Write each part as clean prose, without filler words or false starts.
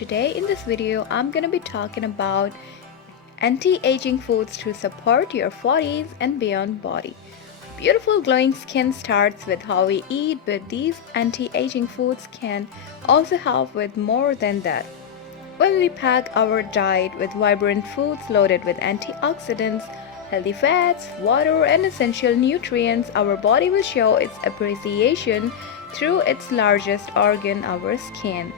today in this video I'm gonna be talking about anti-aging foods to support your 40s and beyond body. Beautiful glowing skin starts with how we eat, but these anti-aging foods can also help with more than that. When we pack our diet with vibrant foods loaded with antioxidants, healthy fats, water, and essential nutrients, our body will show its appreciation through its largest organ, our skin.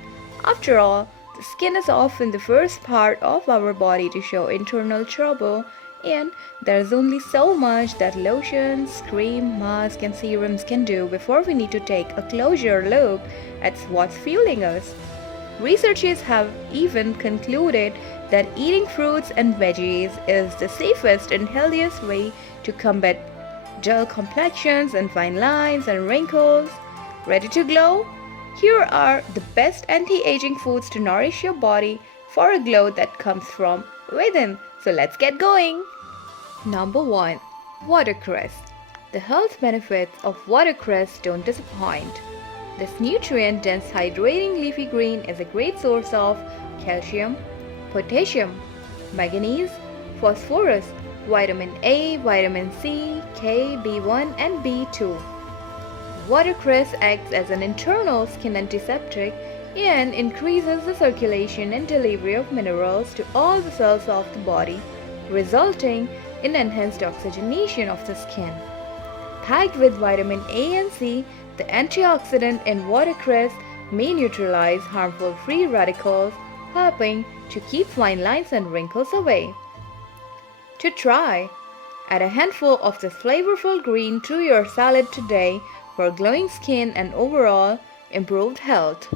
After all, the skin is often the first part of our body to show internal trouble, and there's only so much that lotions, cream, masks, and serums can do before we need to take a closer look at what's fueling us. Researchers have even concluded that eating fruits and veggies is the safest and healthiest way to combat dull complexions and fine lines and wrinkles. Ready to glow? Here are the best anti-aging foods to nourish your body for a glow that comes from within. So let's get going. Number 1. Watercress. The health benefits of watercress don't disappoint. This nutrient-dense hydrating leafy green is a great source of calcium, potassium, manganese, phosphorus, vitamin A, vitamin C, K, B1 and B2. Watercress acts as an internal skin antiseptic and increases the circulation and delivery of minerals to all the cells of the body, resulting in enhanced oxygenation of the skin. Packed with vitamin A and C, the antioxidant in watercress may neutralize harmful free radicals, helping to keep fine lines and wrinkles away. To try, add a handful of this flavorful green to your salad today for glowing skin and overall improved health.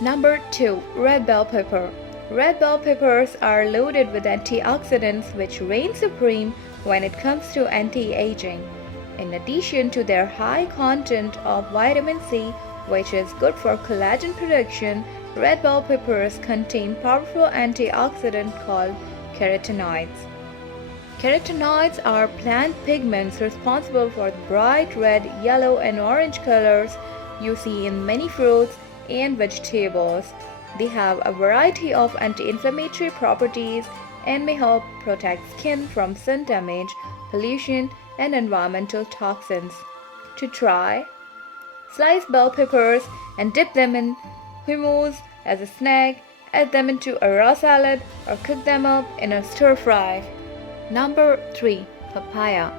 Number 2. Red bell pepper. Red bell peppers are loaded with antioxidants which reign supreme when it comes to anti-aging. In addition to their high content of vitamin C, which is good for collagen production, red bell peppers contain powerful antioxidant called carotenoids. Carotenoids are plant pigments responsible for the bright red, yellow, and orange colors you see in many fruits and vegetables. They have a variety of anti-inflammatory properties and may help protect skin from sun damage, pollution, and environmental toxins. To try, slice bell peppers and dip them in hummus as a snack, add them into a raw salad, or cook them up in a stir fry. Number 3. Papaya.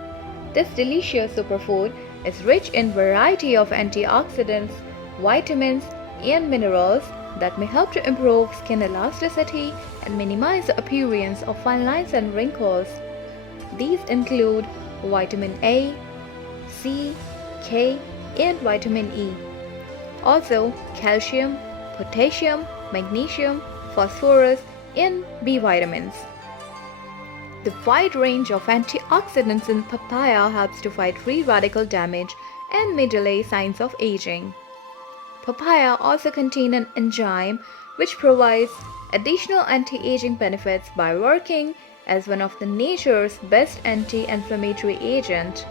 This delicious superfood is rich in variety of antioxidants, vitamins, and minerals that may help to improve skin elasticity and minimize the appearance of fine lines and wrinkles. These include vitamin A, C, K, and vitamin E. Also, calcium, potassium, magnesium, phosphorus, and B vitamins. The wide range of antioxidants in papaya helps to fight free radical damage and may delay signs of aging. Papaya also contains an enzyme which provides additional anti-aging benefits by working as one of the nature's best anti-inflammatory agent.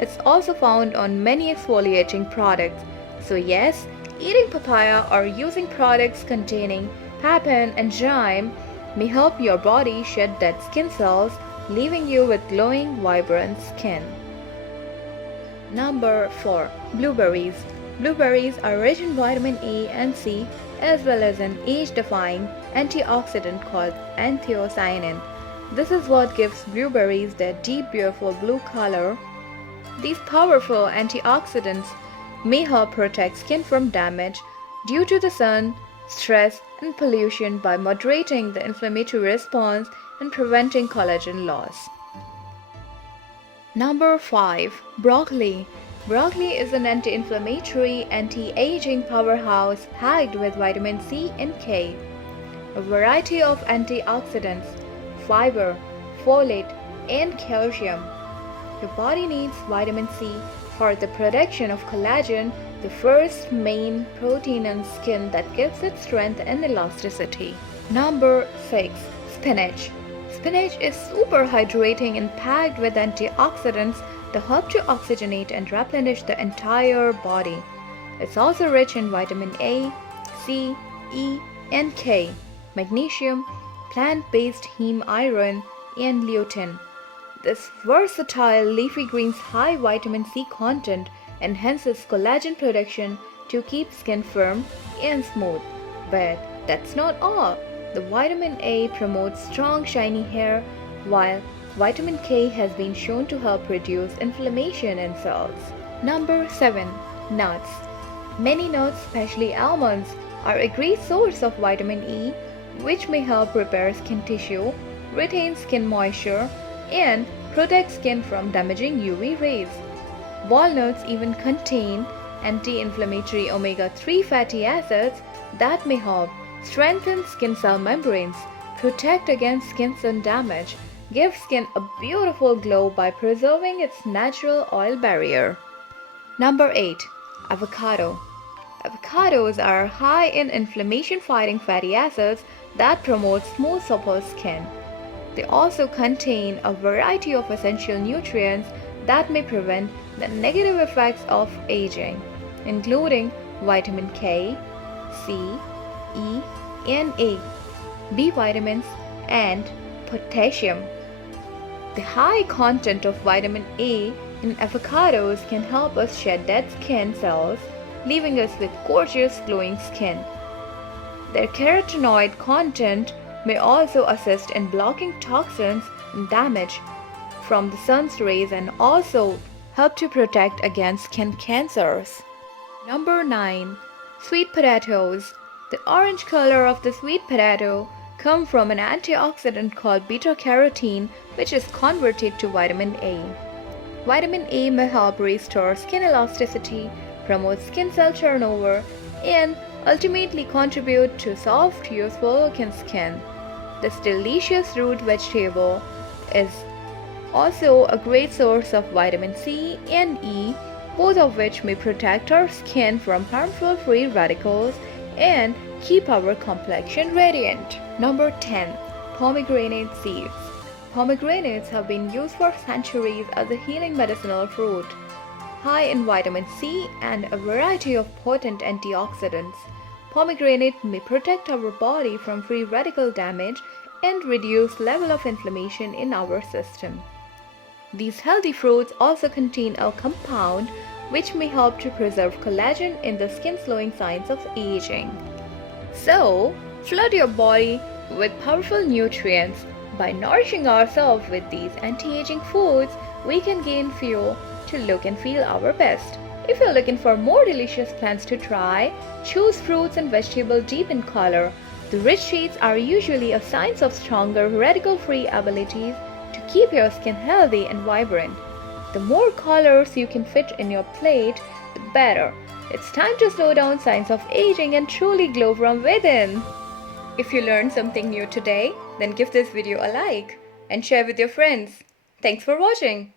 It's also found on many exfoliating products. So yes, eating papaya or using products containing papain enzyme may help your body shed dead skin cells, leaving you with glowing, vibrant skin. Number 4. Blueberries. Blueberries are rich in vitamin A and C as well as an age-defying antioxidant called anthocyanin. This is what gives blueberries their deep, beautiful blue color. These powerful antioxidants may help protect skin from damage due to the sun, stress, and pollution by moderating the inflammatory response and preventing collagen loss. Number 5. Broccoli. Broccoli is an anti-inflammatory, anti-aging powerhouse packed with vitamin C and K, a variety of antioxidants, fiber, folate, and calcium. Your body needs vitamin C for the production of collagen, the first main protein in skin that gives it strength and elasticity. Number 6. Spinach. Spinach is super hydrating and packed with antioxidants that help to oxygenate and replenish the entire body. It's also rich in vitamin A, C, E, and K, magnesium, plant-based heme iron, and lutein. This versatile leafy green's high vitamin C content enhances collagen production to keep skin firm and smooth. But that's not all. The vitamin A promotes strong shiny hair, while vitamin K has been shown to help reduce inflammation in cells. Number 7. Nuts. Many nuts, especially almonds, are a great source of vitamin E, which may help repair skin tissue, retain skin moisture, and protect skin from damaging UV rays. Walnuts even contain anti-inflammatory omega-3 fatty acids that may help strengthen skin cell membranes, protect against skin sun damage, give skin a beautiful glow by preserving its natural oil barrier. Number 8. Avocado. Avocados are high in inflammation-fighting fatty acids that promote smooth, supple skin. They also contain a variety of essential nutrients that may prevent the negative effects of aging, including vitamin K, C, E, and A, B vitamins, and potassium. The high content of vitamin A in avocados can help us shed dead skin cells, leaving us with gorgeous glowing skin. Their carotenoid content may also assist in blocking toxins and damage from the sun's rays and also help to protect against skin cancers. Number 9. Sweet potatoes. The orange color of the sweet potato comes from an antioxidant called beta-carotene, which is converted to vitamin A. Vitamin A may help restore skin elasticity, promote skin cell turnover, and ultimately contribute to soft, youthful looking skin. This delicious root vegetable is also a great source of vitamin C and E, both of which may protect our skin from harmful free radicals and keep our complexion radiant. Number 10. Pomegranate seeds. Pomegranates have been used for centuries as a healing medicinal fruit, high in vitamin C and a variety of potent antioxidants. Pomegranate may protect our body from free radical damage and reduce level of inflammation in our system. These healthy fruits also contain a compound which may help to preserve collagen in the skin slowing signs of aging. So, flood your body with powerful nutrients. By nourishing ourselves with these anti-aging foods, we can gain fuel to look and feel our best. If you're looking for more delicious plants to try, choose fruits and vegetables deep in color. The rich shades are usually a sign of stronger radical-free abilities to keep your skin healthy and vibrant. The more colors you can fit in your plate, the better. It's time to slow down signs of aging and truly glow from within. If you learned something new today, then give this video a like and share with your friends. Thanks for watching.